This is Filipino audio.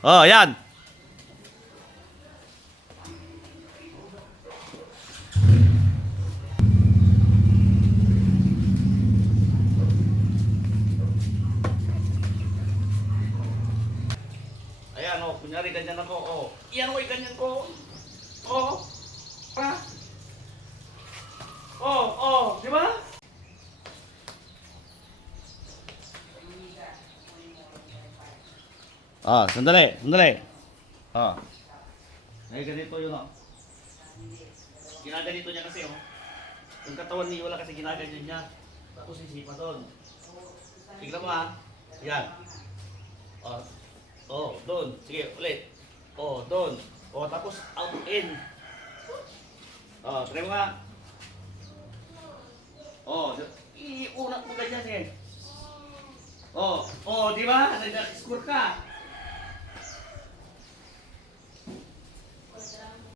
Oh, yan. Ayan, oh, kunyari ganyan ako, oh. Iyan ko, ganyan ko. Oh. Ha? Oh, oh, di ba? Ah, sandali, sandali. Ah. Ay, ganito yun, oh. Ginaganito niya kasi, oh. Yung katawan niya, wala kasi ginaganyan niya. Tapos isipa doon. Tignan mo, ha. Yan. Oh. Oh, doon. Sige, ulit. Oh, doon. Oh, tapos out in. Oh, try mo nga. Oh, iunat mo ganyan eh. Oh, oh, di ba? Nag-score ka.